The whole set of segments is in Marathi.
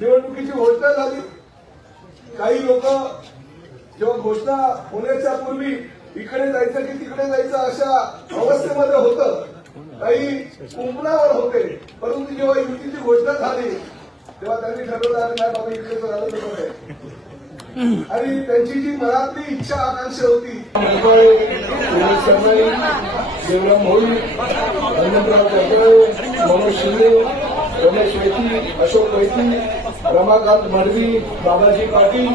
निवडणुकीची घोषणा झाली। काही लोक जेव्हा घोषणा होण्याच्या पूर्वी इकडे जायचं की तिकडे जायचं अशा अवस्थेमध्ये होतं, काही कुंपणावर होते, परंतु जेव्हा युतीची घोषणा झाली तेव्हा त्यांनी ठरवलं नाही बाबा इकडेच झालं तर बरं आहे। आणि त्यांची जी मनातली इच्छा आकांक्षा होती देवराम भोई, हनुमंतराव कडकळे, मनोज शिंदे, रमेश वैती, अशोक वैती, रमाकांत मडवी, बाबाजी पाटील,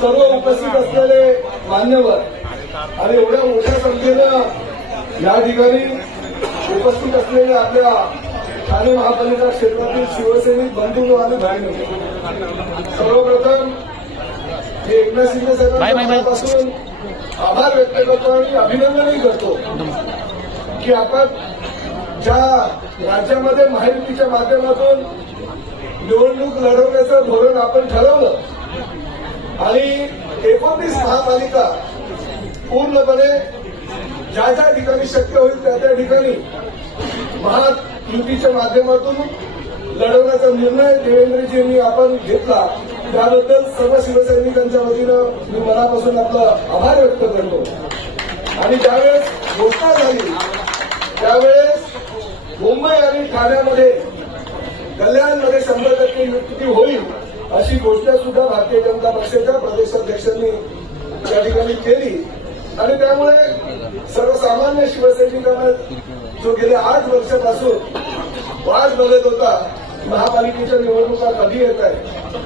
सर्व उपस्थित असलेले मान्यवर आणि एवढ्या मोठ्या संख्येनं या ठिकाणी उपस्थित असलेल्या आपल्या ठाणे महापालिका क्षेत्रातील शिवसैनिक बंधू आणि बहिणी, सर्वप्रथम मी एकनाथ शिंदे साहेबांपासून आभार व्यक्त करतो आणि अभिनंदनही करतो की आपण ज्या राज्यामध्ये महायुतीच्या माध्यमातून निवडणूक लढवण्याचं धोरण आपण ठरवलं आणि 29 महापालिका पूर्णपणे ज्या ज्या ठिकाणी शक्य होईल त्या त्या ठिकाणी महायुतीच्या माध्यमातून लढवण्याचा निर्णय देवेंद्रजींनी आपण घेतला, त्याबद्दल सर्व शिवसैनिकांच्या वतीनं मी मनापासून आपलं आभार व्यक्त करतो। आणि ज्यावेळेस घोषणा झाली त्यावेळेस मुंबई आणि ठाण्यामध्ये कल्याणमध्ये 100% युती होईल अशी घोषणा सुद्धा भारतीय जनता पक्षाच्या प्रदेशाध्यक्षांनी त्या ठिकाणी केली। आणि त्यामुळे सर्वसामान्य शिवसैनिकांना जो गेल्या 8 वर्षापासून वाट बघत होता महापालिकेच्या निवडणुका कधी येत आहे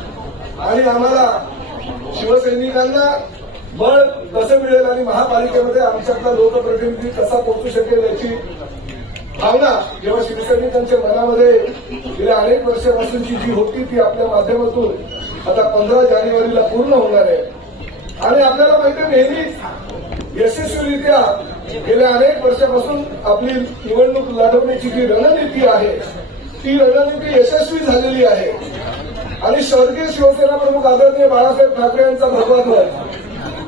आणि आम्हाला शिवसैनिकांना बळ कसं मिळेल आणि महापालिकेमध्ये आमच्यातला लोकप्रतिनिधी कसा पोहोचू शकेल याची भावना जेव्हा शिवसैनिकांच्या मनामध्ये गेल्या अनेक वर्षापासूनची जी होती ती आपल्या माध्यमातून आता 15 जानेवारीला पूर्ण होणार आहे। आणि आपल्याला माहिती आहे नेहमीच यशस्वीरित्या गेल्या अनेक वर्षापासून आपली निवडणूक लढवण्याची जी रणनीती आहे ती रणनीती यशस्वी झालेली आहे। आणि स्वर्गीय शिवसेना प्रमुख आदरणीय बाळासाहेब ठाकरे यांचा भगवा ध्वज,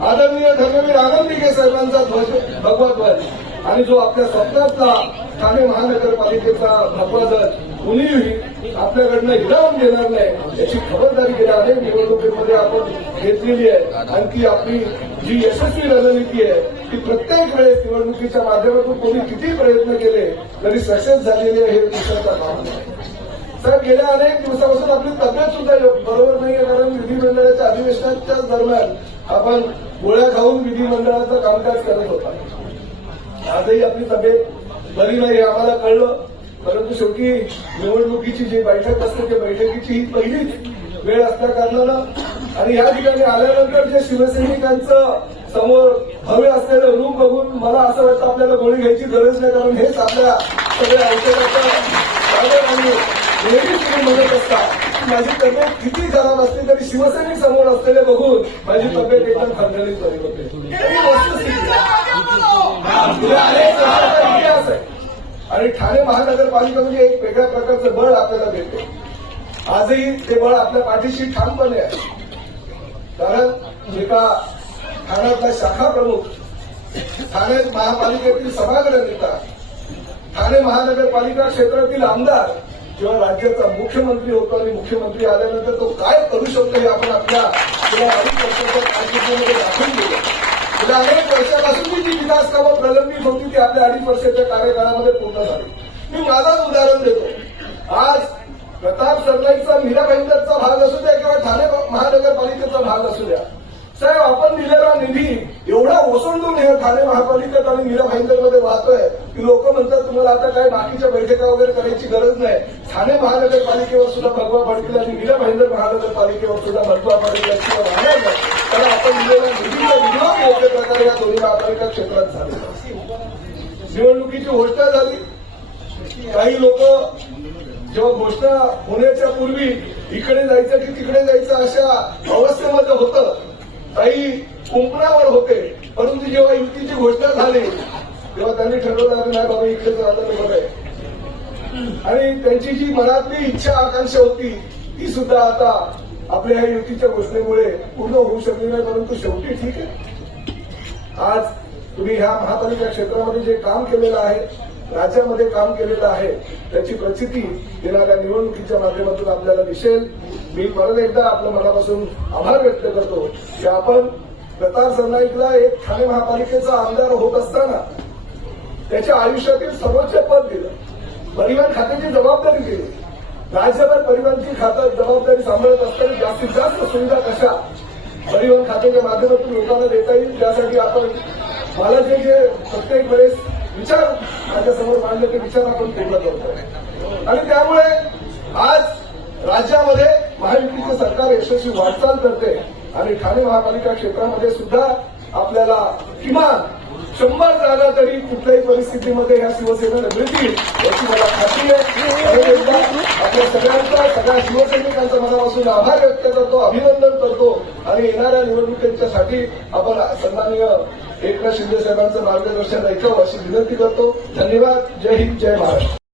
आदरणीय धर्मवीर आनंद दिघे साहेबांचा भगवा ध्वज आणि जो आपल्या स्वप्नातला ठाणे महानगरपालिकेचा भगवा ध्वज कुणीही आपल्याकडनं हिरावून देणार नाही याची खबरदारी गेल्या अनेक निवडणुकीमध्ये आपण घेतलेली आहे। आणि ती आपली जी यशस्वी रणनीती आहे ती प्रत्येक वेळेस निवडणुकीच्या माध्यमातून कोणी किती प्रयत्न केले तरी सक्सेस झालेली आहे हे दिवसाचा काम आहे। सर गेल्या अनेक दिवसापासून आपली तब्येत सुद्धा बरोबर नाहीये, कारण विधिमंडळाच्या अधिवेशनाच्याच दरम्यान आपण गोळ्या खाऊन विधिमंडळाचं कामकाज करत होता। आजही आपली तब्येत बरी नाही हे आम्हाला कळलं, परंतु शेवटी निवडणुकीची जी बैठक असते त्या बैठकीची ही पहिलीच वेळ असल्या कारणानं आणि या ठिकाणी आल्यानंतर जे शिवसैनिकांचं समोर भव्य असलेलं रूप बघून मला असं वाटतं आपल्याला गोळी घ्यायची गरज नाही, कारण हेच आपल्या सगळ्या औषधाचं आणि नेहमीच तुम्ही म्हणत असता माझी तब्येत किती खराब असली तरी शिवसैनिक समोर असलेले बघून माझी तब्येत एकदम खणखणीत बरी होते। इतिहास आहे आणि ठाणे महानगरपालिका म्हणजे एक वेगळ्या प्रकारचं बळ आपल्याला भेटते। आजही ते बळ आपल्या पाठीशी ठामपणे आहे, कारण एका ठाण्यातला शाखा प्रमुख, ठाणे महापालिकेतील सभागृह नेता, ठाणे महानगरपालिका क्षेत्रातील आमदार जेव्हा राज्याचा मुख्यमंत्री होतो आणि मुख्यमंत्री आल्यानंतर तो काय करू शकतो हे आपण आपल्या गेल्या 2.5 वर्षाच्या कारकिर्दीमध्ये दाखवून दिलं। गेल्या अनेक वर्षापासून जी विकास कामं प्रलंबित होती ती आपल्या 2.5 वर्षाच्या कार्यकाळामध्ये पूर्ण झाली। मी माझाच उदाहरण देतो, आज प्रताप सरनाईकचा मीरा भाईंदरचा भाग असू द्या किंवा ठाणे महानगरपालिकेचा भाग असू द्या, साहेब आपण दिलेला निधी एवढा ओसंडून हे ठाणे महापालिकेत आणि मीरा भाईंदरमध्ये वाहतोय की लोक म्हणतात तुम्हाला आता काय बाकीच्या बैठका वगैरे करायची गरज नाही, ठाणे महानगरपालिकेवर सुद्धा भगवा पडतील आणि मीरा भाईंदर महानगरपालिकेवर सुद्धा भगवा पडेल याची राहणार नाही, कारण आपण दिलेला निधीचा विनियोग योग्य प्रकारे या दोन्ही महापालिका क्षेत्रात झाला। निवडणुकीची घोषणा झाली, काही लोक जेव्हा घोषणा होण्याच्या पूर्वी इकडे जायचं की तिकडे जायचं अशा अवस्थेमध्ये होतं, काही कुंपणावर होते, परंतु जेव्हा युतीची घोषणा झाली तेव्हा त्यांनी ठरवलं नाही बाबा इकडेच राहिलं तर बरं आहे। आणि त्यांची जी मनातली इच्छा आकांक्षा होती ती सुद्धा आता आपल्या या युतीच्या घोषणेमुळे पूर्ण होऊ शकली नाही, परंतु शेवटी ठीक आहे। आज तुम्ही ह्या महापालिका क्षेत्रामध्ये जे काम केलेलं आहे, राज्यामध्ये काम केलेलं आहे, त्याची प्रचिती येणाऱ्या निवडणुकीच्या माध्यमातून आपल्याला दिसेल। मी परत एकदा आपल्या मनापासून आभार व्यक्त करतो की आपण प्रताप सरनाईकला एक ठाणे महापालिकेचा आमदार होत असताना त्याच्या आयुष्यातील सर्वोच्च पद दिलं, परिवहन खात्याची जबाबदारी दिली, राज्यभर परिवहनची जबाबदारी सांभाळत असताना जास्तीत जास्त सुविधा कशा परिवहन खात्याच्या माध्यमातून लोकांना देता येईल त्यासाठी आपण मला जे जे प्रत्येक वेळेस विचार माझ्यासमोर मांडले ते विचार आपण पूर्ण करतोय आणि त्यामुळे आज राज्यामध्ये महायुतीचे सरकार यशस्वी वाटचाल करते आणि ठाणे महापालिका क्षेत्रामध्ये सुद्धा आपल्याला किमान 100 जागा तरी कुठल्याही परिस्थितीमध्ये ह्या शिवसेनेला मिळतील याची मला खात्री आहे. आपल्या सगळ्या शिवसैनिकांचा मनापासून आभार व्यक्त करतो, अभिनंदन करतो आणि येणाऱ्या निवडणुकीच्यासाठी आपण सन्माननीय एकनाथ शिंदे साहेबांचं मार्गदर्शन ऐकावं अशी विनंती करतो. धन्यवाद. जय हिंद, जय महाराष्ट्र.